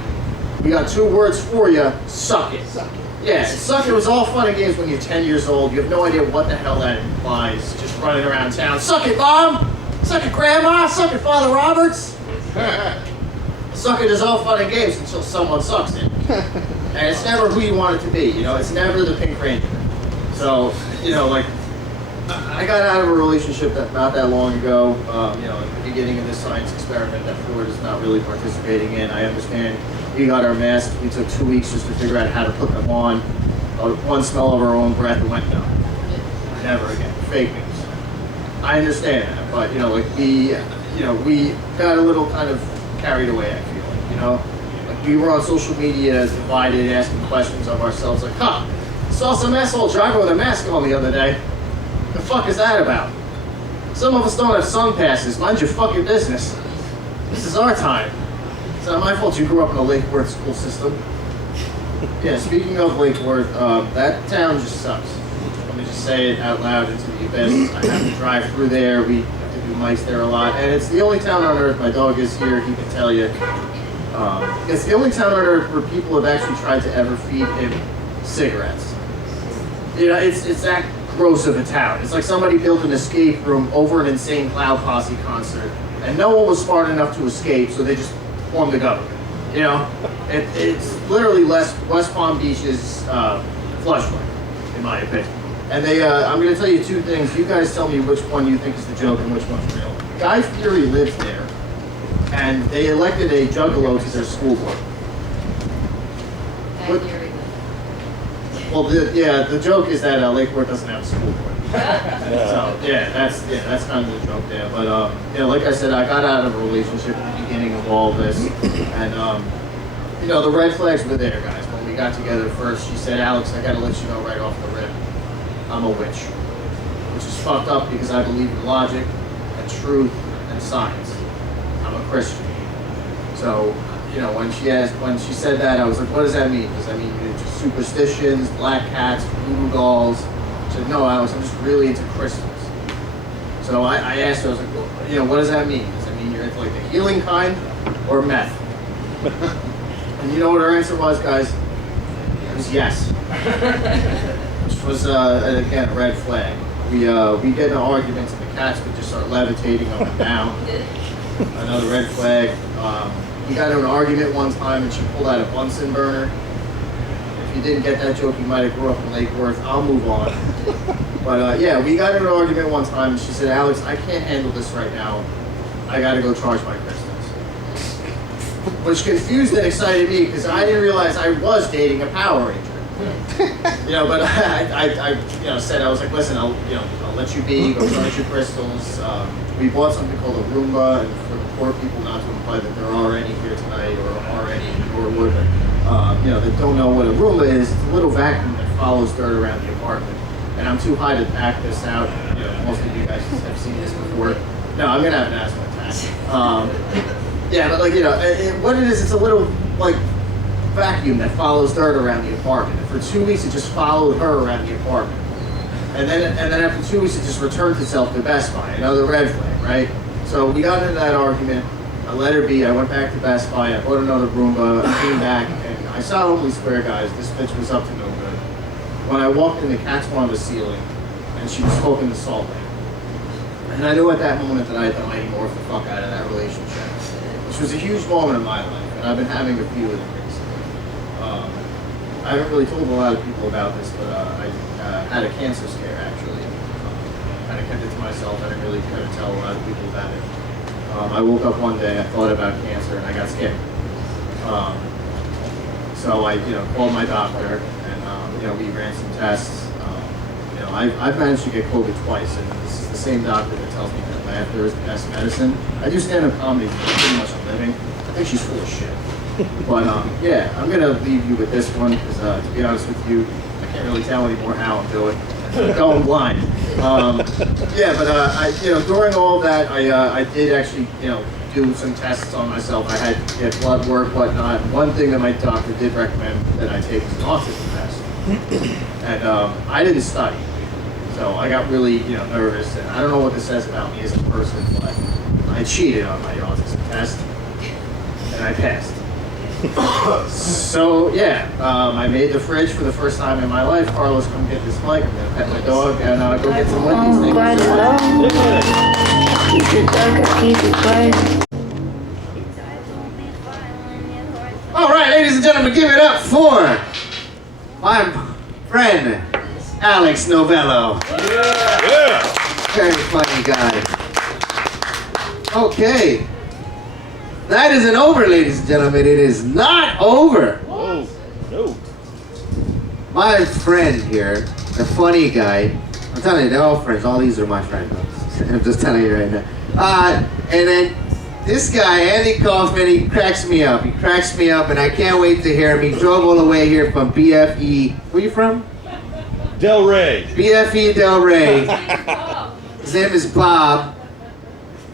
we got 2 words for you, suck it. Suck it. Yeah, suck it was all fun and games when you're 10 years old. You have no idea what the hell that implies. Just running around town. Suck it, Mom! Suck it, Grandma! Suck it, Father Roberts! Suck it is all fun and games until someone sucks it. And it's never who you want it to be, you know? It's never the Pink Ranger. So, you know, like, I got out of a relationship not that long ago, you know, at the beginning of this science experiment that Ford is not really participating in. I understand we got our masks. We took 2 weeks just to figure out how to put them on. One smell of our own breath and went, no, never again. Fake news. I understand that, but you know, like we got a little kind of carried away. I feel like, you know, like we were on social media divided, asking questions of ourselves, like, huh, saw some asshole driver with a mask on the other day. The fuck is that about? Some of us don't have sun passes. Mind your fucking business. This is our time. It's not my fault you grew up in a Lake Worth school system. Yeah, speaking of Lake Worth, that town just sucks. Let me just say it out loud into the abyss. I have to drive through there. We have to do mics there a lot. And it's the only town on earth, my dog is here, he can tell you. It's the only town on earth where people have actually tried to ever feed him cigarettes. You know, it's that gross of a town. It's like somebody built an escape room over an Insane Cloud Posse concert, and no one was smart enough to escape, so they just formed the government. You know, it's literally West Palm Beach's Flushlight, in my opinion. And I'm going to tell you two things. You guys tell me which one you think is the joke and which one's real. Guy Fieri lives there, and they elected a juggalo to their school board. Well, the joke is that Lake Worth doesn't have a school board. So that's kind of the joke there. But like I said, I got out of a relationship at the beginning of all this, and you know, the red flags were there, guys. When we got together first, she said, "Alex, I got to let you know right off the rip, I'm a witch," which is fucked up because I believe in logic and truth and science. I'm a Christian, so. You know, when she said that, I was like, what does that mean? Does that mean you're into superstitions, black cats, voodoo dolls? She said, no, Alex, I'm just really into crystals. So I asked her, I was like, well, you know, what does that mean? Does that mean you're into like the healing kind or meth? And you know what her answer was, guys? It was yes. Which was, again, a red flag. We get in arguments and the cats would just start levitating up and down. Another red flag. We got in an argument one time and she pulled out a Bunsen burner. If you didn't get that joke, you might have grew up in Lake Worth. I'll move on. But yeah, we got in an argument one time and she said, Alex, I can't handle this right now. I gotta go charge my crystals. Which confused and excited me because I didn't realize I was dating a Power Ranger. You know, but I said, I was like, listen, I'll let you be, go charge your crystals. We bought something called a Roomba, and for the poor people, not to imply that there are any here tonight or are any in Norwood, that don't know what a Roomba is. It's a little vacuum that follows dirt around the apartment. And I'm too high to pack this out. You know, most of you guys have seen this before. No, I'm gonna have an asthma attack. Yeah, but what it is, it's a little like vacuum that follows dirt around the apartment. And for 2 weeks, it just followed her around the apartment. And then after 2 weeks, it just returned itself to Best Buy. Another red flag, right? So we got into that argument. I let her be. I went back to Best Buy. I bought another Roomba. I came back, and I solemnly swear, guys, this bitch was up to no good. When I walked in, the cats were on the ceiling, and she was smoking the salt lamp. And I knew at that moment that I had to mighty morph the fuck out of that relationship, which was a huge moment in my life, and I've been having a few of them recently. I haven't really told a lot of people about this, but I had a cancer scare, actually. Kind of kept it to myself. I didn't really kind of tell a lot of people about it. I woke up one day, I thought about cancer, and I got scared. So I, called my doctor, and we ran some tests. I've managed to get COVID twice, and this is the same doctor that tells me that laughter is the best medicine. I do stand-up comedy for pretty much a living. I think she's full of shit. But yeah, I'm gonna leave you with this one because to be honest with you, I can't really tell anymore how I'm doing. I'm going blind. During all that, I did actually, do some tests on myself. I had to get blood work, whatnot. One thing that my doctor did recommend that I take is an autism test. And I didn't study, so I got really, nervous. And I don't know what this says about me as a person, but I cheated on my autism test, and I passed. So yeah, I made the fridge for the first time in my life. Carlos, come get this mic. I'm gonna pet my dog and go get some Wendy's. All right, ladies and gentlemen, give it up for my friend Alex Novello. Yeah. Very funny guy. Okay. That isn't over, ladies and gentlemen. It is not over. Oh, no. My friend here, the funny guy, I'm telling you, they're all friends. All these are my friends. I'm just telling you right now. And then this guy, Andy Kaufman, he cracks me up. He cracks me up, and I can't wait to hear him. He drove all the way here from BFE. Where you from? Del Rey. BFE Del Rey. His name is Bob.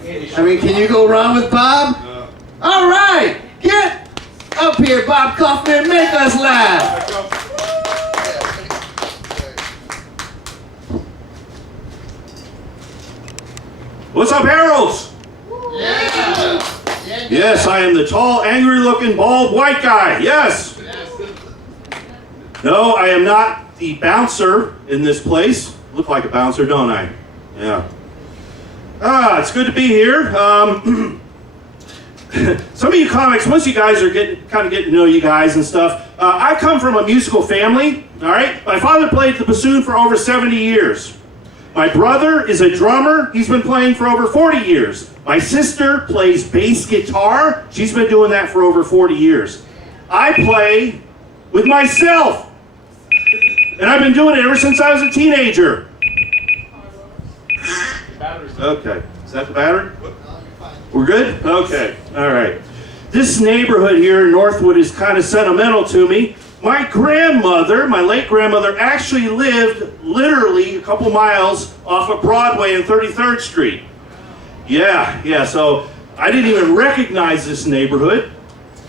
I mean, can you go wrong with Bob? All right, get up here, Bob Kaufman. Make us laugh. What's up, Harold's? Yes, I am the tall, angry-looking, bald, white guy. Yes. No, I am not the bouncer in this place. Look like a bouncer, don't I? Yeah. It's good to be here. Some of you comics, once you guys are getting to know you guys and stuff, I come from a musical family, all right? My father played the bassoon for over 70 years. My brother is a drummer. He's been playing for over 40 years. My sister plays bass guitar. She's been doing that for over 40 years. I play with myself. And I've been doing it ever since I was a teenager. Okay. Is that the battery? We're good? Okay. All right. This neighborhood here in Northwood is kind of sentimental to me. My grandmother, my late grandmother, actually lived literally a couple miles off of Broadway and 33rd Street. Yeah, so I didn't even recognize this neighborhood.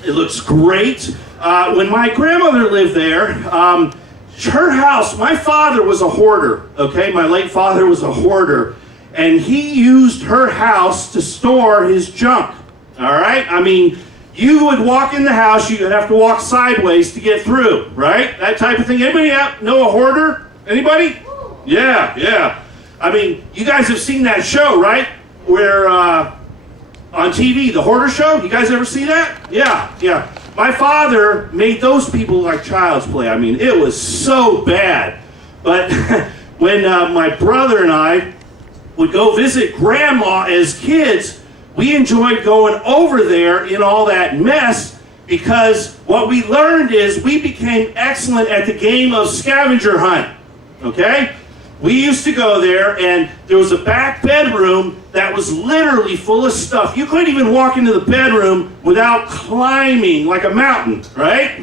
It looks great. When my grandmother lived there, her house, my father was a hoarder, okay? My late father was a hoarder, and he used her house to store his junk, all right? I mean, you would walk in the house, you would have to walk sideways to get through, right? That type of thing. Anybody know a hoarder? Anybody? Yeah. I mean, you guys have seen that show, right? Where, on TV, the Hoarder Show? You guys ever see that? Yeah. My father made those people like child's play. I mean, it was so bad. But when my brother and I would go visit Grandma as kids, we enjoyed going over there in all that mess because what we learned is we became excellent at the game of scavenger hunt, okay? We used to go there and there was a back bedroom that was literally full of stuff. You couldn't even walk into the bedroom without climbing like a mountain, right?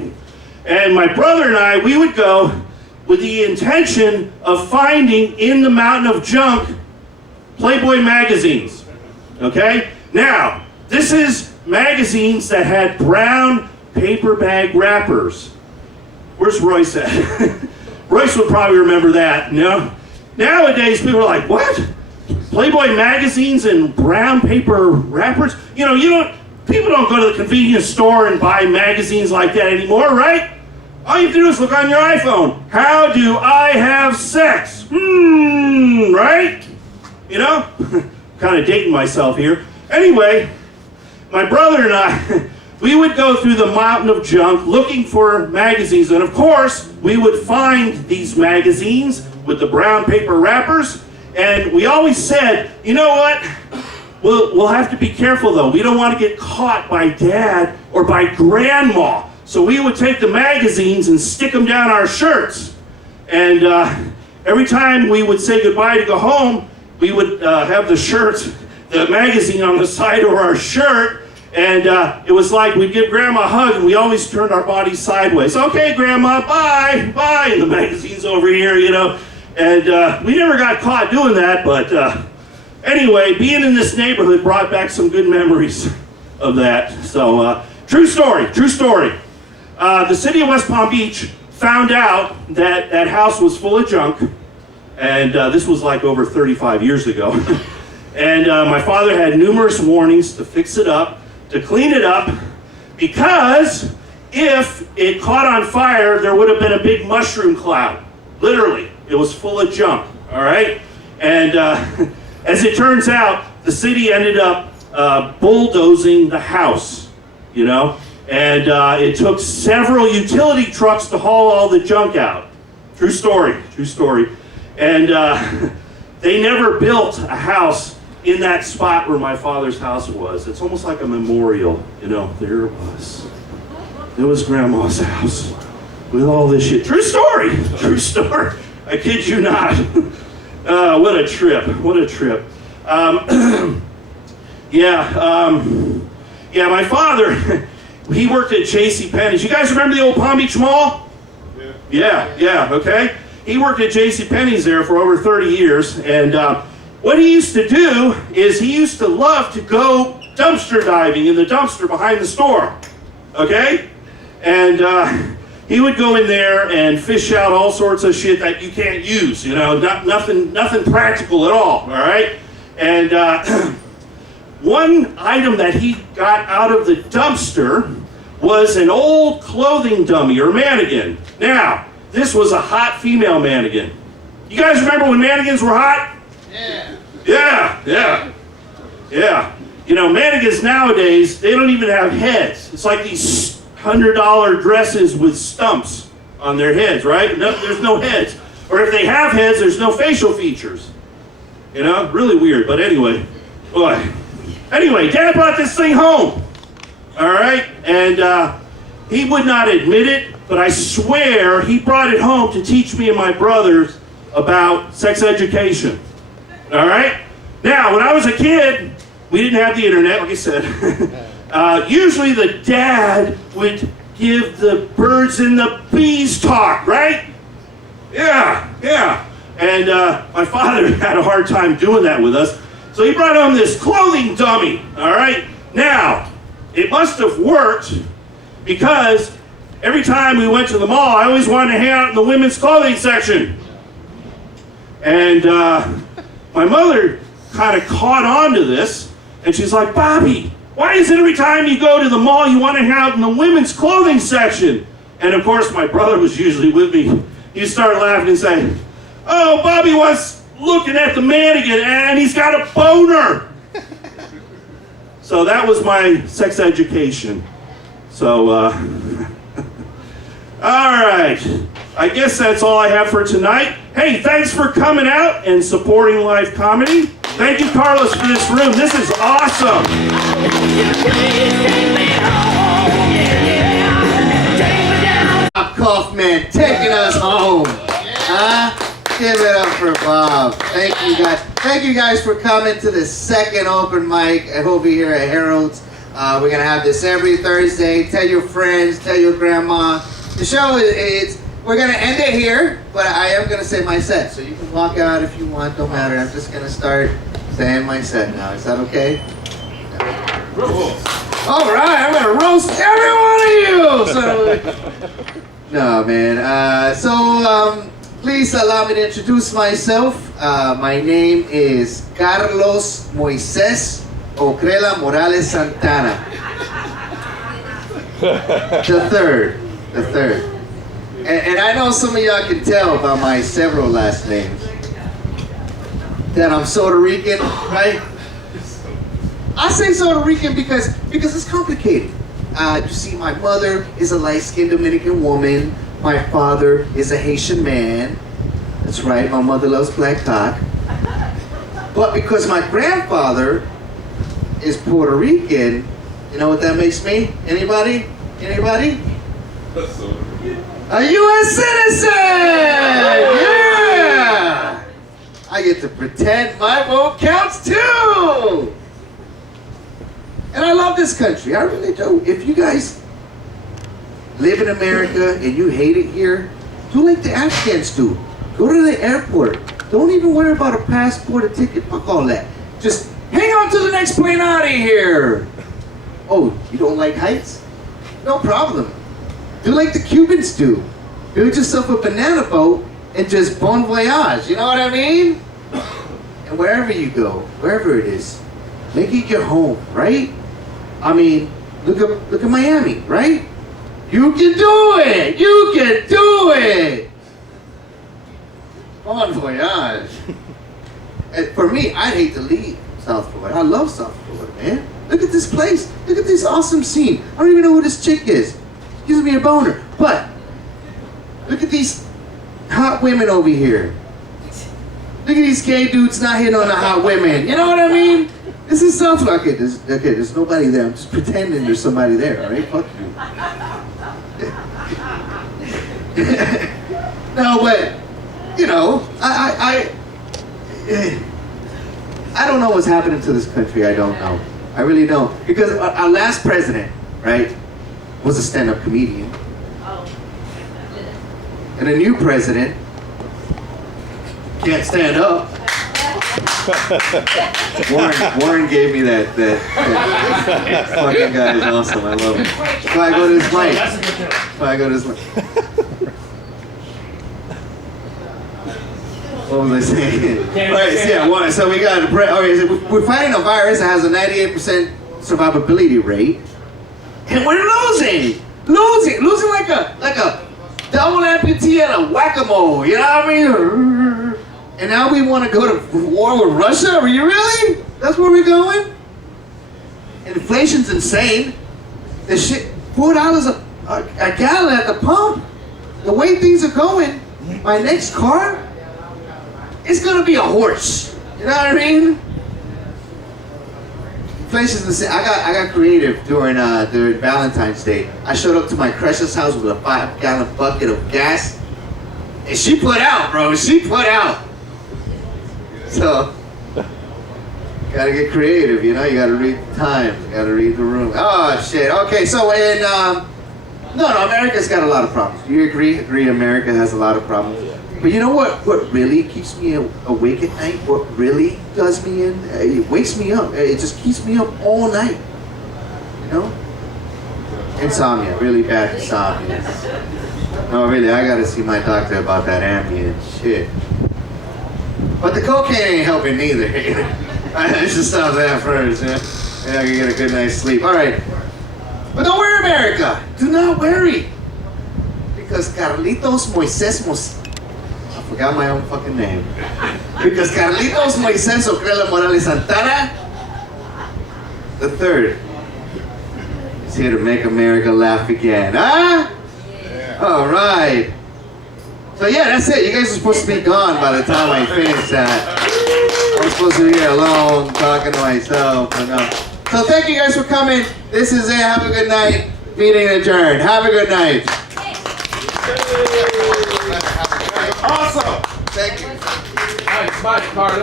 And my brother and I, we would go with the intention of finding in the mountain of junk Playboy magazines, okay? Now, this is magazines that had brown paper bag wrappers. Where's Royce at? Royce would probably remember that, you know? Nowadays, people are like, what? Playboy magazines and brown paper wrappers? You know, people don't go to the convenience store and buy magazines like that anymore, right? All you have to do is look on your iPhone. How do I have sex? Right? You know? Kind of dating myself here. Anyway, my brother and I, we would go through the mountain of junk looking for magazines. And of course, we would find these magazines with the brown paper wrappers. And we always said, you know what? We'll have to be careful though. We don't want to get caught by Dad or by Grandma. So we would take the magazines and stick them down our shirts. And every time we would say goodbye to go home, we would have the magazine on the side of our shirt, and it was like we'd give Grandma a hug, and we always turned our bodies sideways. Okay, Grandma, bye, and the magazine's over here, you know. And we never got caught doing that, but anyway, being in this neighborhood brought back some good memories of that. So, true story. The city of West Palm Beach found out that that house was full of junk, and this was like over 35 years ago. And my father had numerous warnings to fix it up, to clean it up, because if it caught on fire, there would have been a big mushroom cloud. Literally, it was full of junk, all right? And as it turns out, the city ended up bulldozing the house, you know? And it took several utility trucks to haul all the junk out. True story. And they never built a house in that spot where my father's house was. It's almost like a memorial, you know, there it was. It was Grandma's house with all this shit. True story. I kid you not. What a trip. Yeah, my father, he worked at J.C. Penney's. You guys remember the old Palm Beach Mall? Yeah, okay. He worked at J.C. Penney's there for over 30 years, and what he used to do is he used to love to go dumpster diving in the dumpster behind the store, okay? And he would go in there and fish out all sorts of shit that you can't use, you know, nothing practical at all right? And one item that he got out of the dumpster was an old clothing dummy or mannequin. Now, this was a hot female mannequin. You guys remember when mannequins were hot? Yeah. You know, mannequins nowadays, they don't even have heads. It's like these $100 dresses with stumps on their heads, right? No, there's no heads. Or if they have heads, there's no facial features. You know, really weird, but anyway. Boy. Anyway, Dad brought this thing home. All right? And he would not admit it, but I swear he brought it home to teach me and my brothers about sex education. All right? Now, when I was a kid, we didn't have the internet, like I said. Usually the dad would give the birds and the bees talk, right? Yeah. And my father had a hard time doing that with us. So he brought home this clothing dummy, all right? Now, it must have worked because every time we went to the mall, I always wanted to hang out in the women's clothing section. And my mother kind of caught on to this, and she's like, Bobby, why is it every time you go to the mall you want to hang out in the women's clothing section? And of course, my brother was usually with me. He'd start laughing and say, oh, Bobby was looking at the mannequin and he's got a boner. So that was my sex education. So, all right. I guess that's all I have for tonight. Hey, thanks for coming out and supporting live comedy. Thank you, Carlos, for this room. This is awesome. Kaufman taking us home. Give it up for Bob. Thank you guys. Thank you guys for coming to the second open mic over here at Harold's. We're gonna have this every Thursday. Tell your friends, tell your grandma. The show is we're gonna end it here, but I am gonna say my set, so you can walk out if you want. Don't matter. I'm just gonna start saying my set now. Is that okay? All right. I'm gonna roast every one of you. So, no, man. Please allow me to introduce myself. My name is Carlos Moises Ocrela Morales Santana. The third. And I know some of y'all can tell by my several last names that I'm Puerto Rican, right? I say Puerto Rican because it's complicated. You see, my mother is a light-skinned Dominican woman. My father is a Haitian man. That's right, my mother loves black cock. But because my grandfather is Puerto Rican, you know what that makes me? Anybody? A U.S. citizen! Yeah! I get to pretend my vote counts too! And I love this country, I really do. If you guys live in America and you hate it here, do like the Afghans do. Go to the airport. Don't even worry about a passport, a ticket, fuck all that. Just hang on to the next plane out of here. Oh, you don't like heights? No problem. Do like the Cubans do. Build yourself a banana boat and just bon voyage, you know what I mean? And wherever you go, wherever it is, make it your home, right? I mean, look at Miami, right? You can do it! You can do it! Bon voyage. And for me, I'd hate to leave South Florida. I love South Florida, man. Look at this place. Look at this awesome scene. I don't even know who this chick is. She gives me a boner. But, look at these hot women over here. Look at these gay dudes not hitting on the hot women. You know what I mean? This is South Florida. Okay, there's nobody there. I'm just pretending there's somebody there, all right? Fuck you. No, but, you know, I don't know what's happening to this country. I don't know. I really don't. Because our last president, right, was a stand-up comedian. And the new president can't stand up. Warren gave me that fucking guy is awesome. I love him. So I go to his mic. What was I saying? Right, so we got we're fighting a virus that has a 98% survivability rate, and we're losing like a double amputee at a whack-a-mole. You know what I mean? And now we want to go to war with Russia? Are you really? That's where we're going? Inflation's insane. The shit, $4 a gallon at the pump. The way things are going, my next car, it's gonna be a horse. You know what I mean? Inflation's insane. I got creative during Valentine's Day. I showed up to my crush's house with a 5-gallon bucket of gas, and she put out, bro. She put out. So, gotta get creative, you know? You gotta read the times, you gotta read the room. Oh, shit. Okay, so in, no, America's got a lot of problems. You agree? America has a lot of problems. But you know what really keeps me awake at night? What really does me in? It wakes me up. It just keeps me up all night. You know? Insomnia, really bad insomnia. No, really, I gotta see my doctor about that Ambien shit. But the cocaine ain't helping neither. I should stop that first, yeah? I can get a good night's sleep. All right. But don't worry, America. Do not worry. Because Carlitos Moises I forgot my own fucking name. Because Carlitos Moises Ocrela Morales Santana the third is here to make America laugh again. Huh? Yeah. All right. So yeah, that's it. You guys are supposed to be gone by the time I finish that. I was supposed to be here alone, talking to myself. But no. So thank you guys for coming. This is it. Have a good night. Meeting adjourned. Have a good night. Awesome. Thank you. Nice, Carlos.